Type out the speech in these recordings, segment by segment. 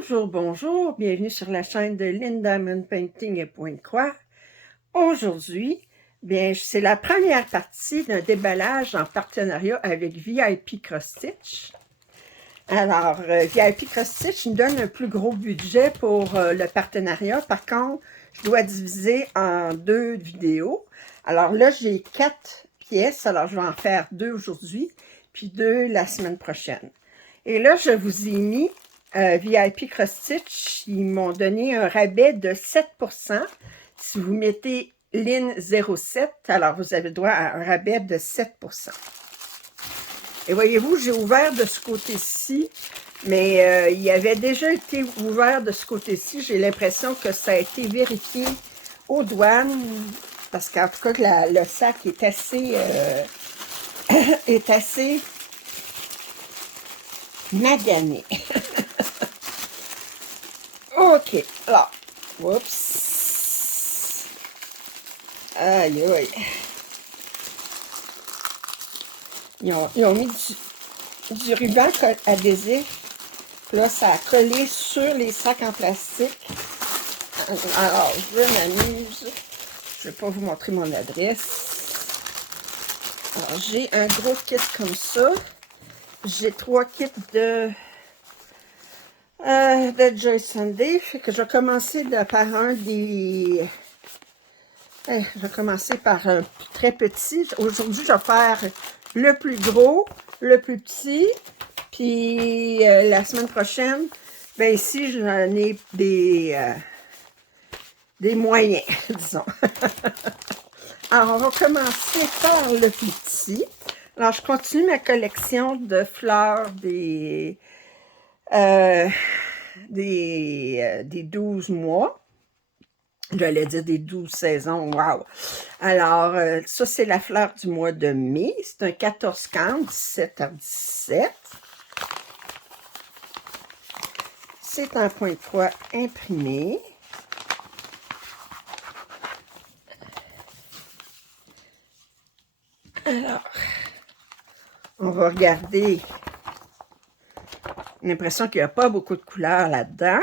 Bonjour, bonjour, bienvenue sur la chaîne de Lynn Diamond Painting et Pointe-Croix. Aujourd'hui, bien, c'est la première partie d'un déballage en partenariat avec VIP Cross Stitch. Alors, VIP Cross Stitch me donne un plus gros budget pour le partenariat. Par contre, je dois diviser en 2 vidéos. Alors là, j'ai 4 pièces. Alors, je vais en faire 2 aujourd'hui, puis 2 la semaine prochaine. Et là, je vous ai mis VIP Cross Stitch. Ils m'ont donné un rabais de 7%. Si vous mettez LIN07, alors vous avez droit à un rabais de 7%. Et voyez-vous, j'ai ouvert de ce côté-ci, mais il avait déjà été ouvert de ce côté-ci. J'ai l'impression que ça a été vérifié aux douanes, parce qu'en tout cas, le sac est assez, est assez magané. OK, alors, oups. Aïe, aïe. Ils ont mis du ruban adhésif. Là, ça a collé sur les sacs en plastique. Alors, je m'amuse. Je ne vais pas vous montrer mon adresse. Alors, j'ai un gros kit comme ça. J'ai 3 kits de Joy Sunday. Fait que je vais commencer par un des... je vais commencer par un très petit. Aujourd'hui, je vais faire le plus gros, le plus petit. Puis la semaine prochaine, ben ici, j'en ai des moyens, disons. Alors, on va commencer par le plus petit. Alors, je continue ma collection de fleurs des 12 mois. J'allais dire des 12 saisons, wow! Alors, ça, c'est la fleur du mois de mai. C'est un 14-40, 17h17. C'est un point de croix imprimé. Alors, on va regarder. J'ai l'impression qu'il n'y a pas beaucoup de couleurs là-dedans.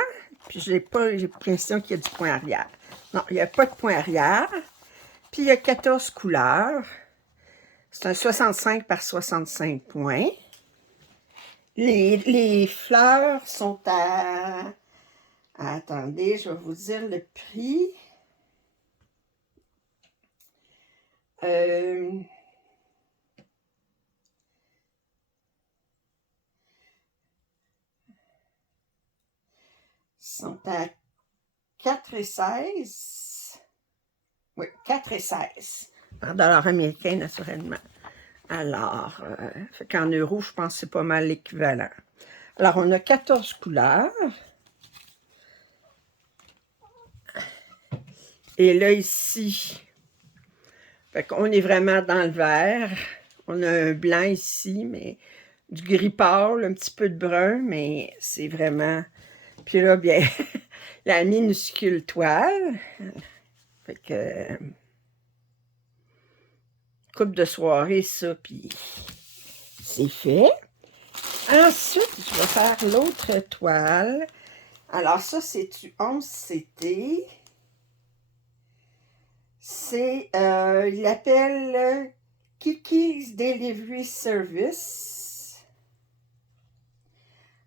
Puis, j'ai l'impression qu'il y a du point arrière. Non, il n'y a pas de point arrière. Puis, il y a 14 couleurs. C'est un 65 par 65 points. Les fleurs sont à... Attendez, je vais vous dire le prix. Sont à 4,16. Oui, 4,16. En dollars américains, naturellement. Alors, fait qu'en euros, je pense que c'est pas mal l'équivalent. Alors, on a 14 couleurs. Et là, ici, fait qu'on est vraiment dans le vert. On a un blanc ici, mais du gris pâle, un petit peu de brun, mais c'est vraiment... Puis là, bien, la minuscule toile. Fait que... coupe de soirée, ça, puis c'est fait. Ensuite, je vais faire l'autre toile. Alors, ça, c'est du 11CT. C'est, il l'appelle Kiki's Delivery Service.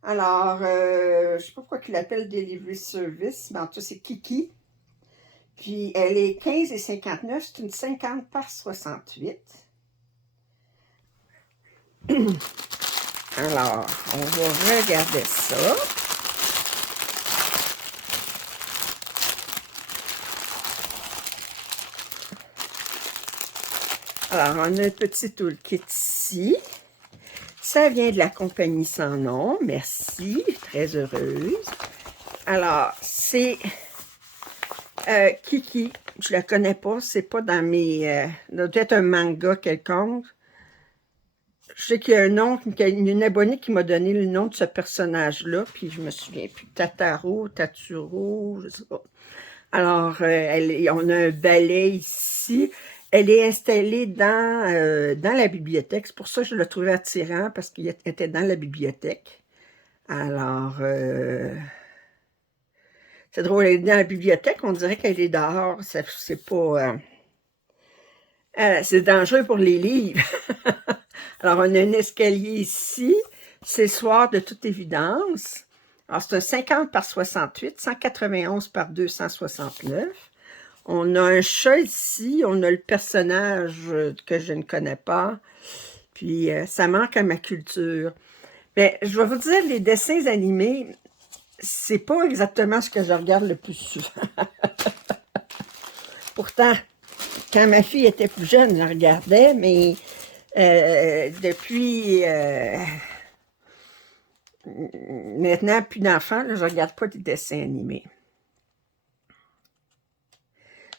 Alors, je ne sais pas pourquoi il l'appelle Delivery Service, mais en tout cas, c'est Kiki. Puis, elle est 15,59. C'est une 50 par 68. Alors, on va regarder ça. Alors, on a un petit toolkit ici. Ça vient de la compagnie Sans Nom. Merci, très heureuse. Alors, c'est Kiki. Je la connais pas. C'est pas dans mes... peut-être un manga quelconque. Je sais qu'il y a un nom, une abonnée qui m'a donné le nom de ce personnage-là, puis je me souviens plus. Taturo, je sais pas. Alors, on a un balai ici. Elle est installée dans la bibliothèque. C'est pour ça que je l'ai trouvé attirant, parce qu'il était dans la bibliothèque. Alors, C'est drôle, elle est dans la bibliothèque, on dirait qu'elle est dehors. C'est pas... c'est dangereux pour les livres. Alors, on a un escalier ici. C'est le soir de toute évidence. Alors, c'est un 50 par 68, 191 par 269. On a un chat ici. On a le personnage que je ne connais pas. Puis, ça manque à ma culture. Mais je vais vous dire, les dessins animés, c'est pas exactement ce que je regarde le plus souvent. Pourtant, quand ma fille était plus jeune, je la regardais, mais depuis maintenant, plus d'enfants, je ne regarde pas des dessins animés.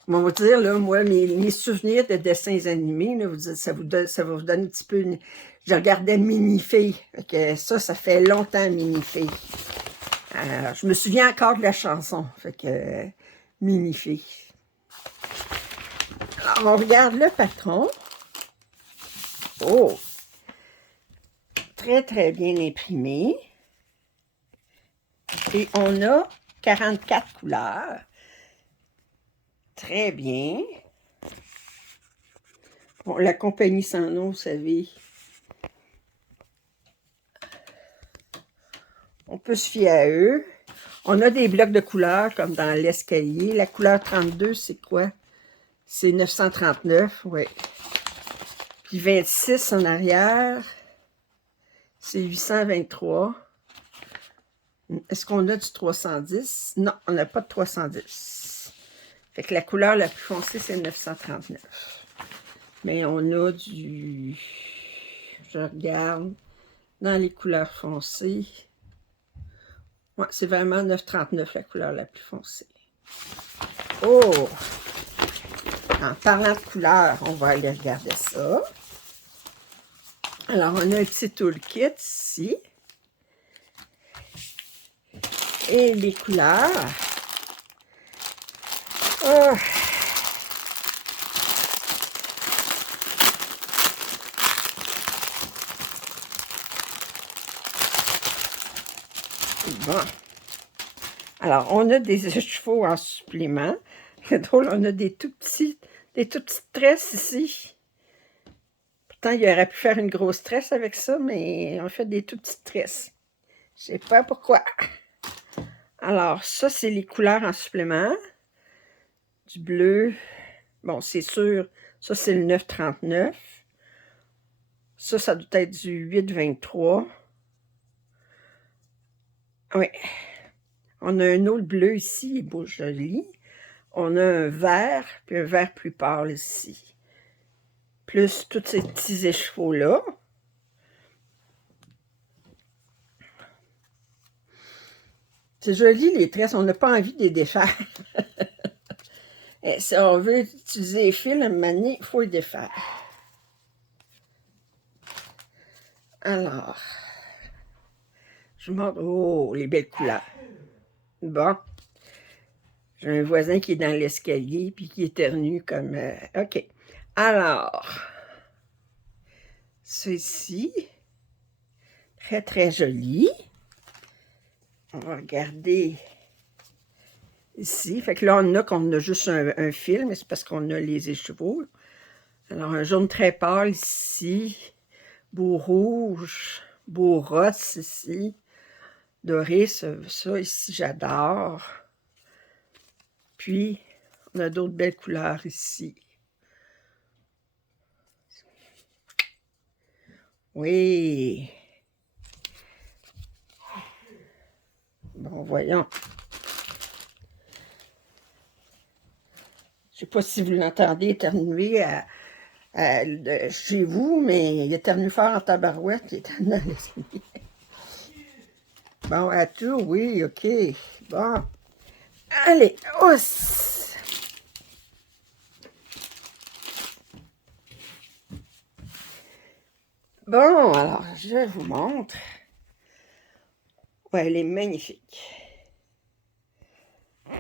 On va vous dire, là, moi, mes souvenirs de dessins animés, là, ça va vous donner un petit peu... Je regardais Minifée. Ça fait longtemps, Minifée. Je me souviens encore de la chanson. Fait que Minifée. Alors, on regarde le patron. Oh! Très, très bien imprimé. Et on a 44 couleurs. Très bien. Bon, la compagnie sans nom, vous savez. On peut se fier à eux. On a des blocs de couleurs, comme dans l'escalier. La couleur 32, c'est quoi? C'est 939, oui. Puis 26 en arrière, c'est 823. Est-ce qu'on a du 310? Non, on n'a pas de 310. Fait que la couleur la plus foncée, c'est 939. Mais on a du... Je regarde dans les couleurs foncées. Ouais, c'est vraiment 939 la couleur la plus foncée. Oh! En parlant de couleurs, on va aller regarder ça. Alors, on a un petit toolkit ici. Et les couleurs. Oh. Bon. Alors, on a des chevaux en supplément. C'est drôle, on a des toutes petites tresses ici. Pourtant, il aurait pu faire une grosse tresse avec ça, mais on fait des toutes petites tresses. Je sais pas pourquoi. Alors, ça, c'est les couleurs en supplément. Du bleu. Bon, c'est sûr, ça, c'est le 939. Ça doit être du 823. Oui. On a un autre bleu ici, il est beau, joli. On a un vert, puis un vert plus pâle ici. Plus tous ces petits écheveaux-là. C'est joli, les tresses. On n'a pas envie de les défaire. Si on veut utiliser les fils, à un moment donné, il faut les défaire. Alors, je vous montre. Oh, les belles couleurs. Bon. J'ai un voisin qui est dans l'escalier puis qui éternue comme... OK. Alors, ceci, très, très joli. On va regarder ici. Fait que là, on a qu'on a juste un fil, mais c'est parce qu'on a les écheveaux. Alors, un jaune très pâle ici. Beau rouge. Beau rose ici. Doré, ça ici, j'adore. Puis, on a d'autres belles couleurs ici. Oui. Bon, voyons. Je ne sais pas si vous l'entendez éternuer chez vous, mais il éternue fort en tabarouette. Il éternue dans l'escalier. Bon, à tout, oui, OK. Bon. Allez, housse! Bon, alors, je vous montre. Ouais, elle est magnifique.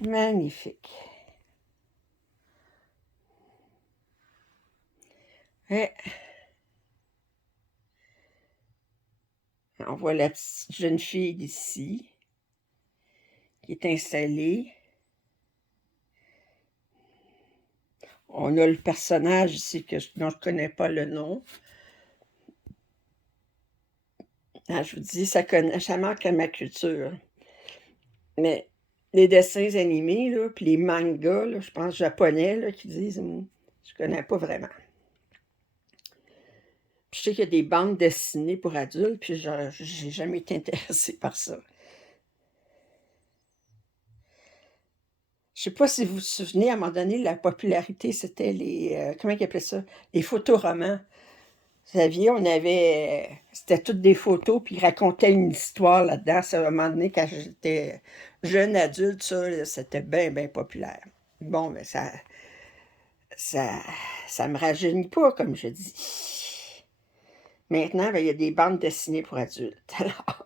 Magnifique. Et on voit la petite jeune fille d'ici qui est installée. On a le personnage ici dont je ne connais pas le nom. Ah, je vous dis, ça manque à ma culture. Mais les dessins animés, là, puis les mangas, là, je pense japonais, là, qui disent, je connais pas vraiment. Puis je sais qu'il y a des bandes dessinées pour adultes, puis j'ai jamais été intéressée par ça. Je sais pas si vous vous souvenez, à un moment donné, la popularité, c'était comment ils appelaient ça? Les photoromans. Vous saviez, c'était toutes des photos, puis ils racontaient une histoire là-dedans. Ça, à un moment donné, quand j'étais jeune adulte, ça, là, c'était bien, bien populaire. Bon, mais ça, ça me rajeunit pas, comme je dis. Maintenant, ben, il y a des bandes dessinées pour adultes. Alors,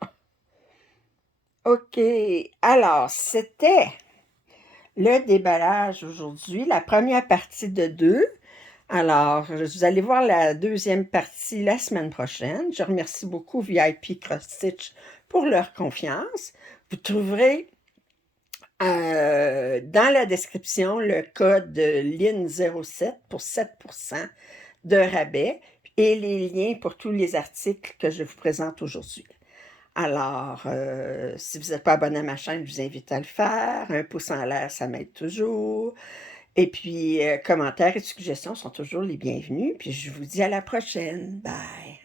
OK. Alors, c'était le déballage aujourd'hui, la première partie de 2. Alors, vous allez voir la deuxième partie la semaine prochaine. Je remercie beaucoup VIP Cross Stitch pour leur confiance. Vous trouverez dans la description le code LIN07 pour 7% de rabais et les liens pour tous les articles que je vous présente aujourd'hui. Alors, si vous n'êtes pas abonné à ma chaîne, je vous invite à le faire. Un pouce en l'air, ça m'aide toujours. Et puis, commentaires et suggestions sont toujours les bienvenus. Puis, je vous dis à la prochaine. Bye!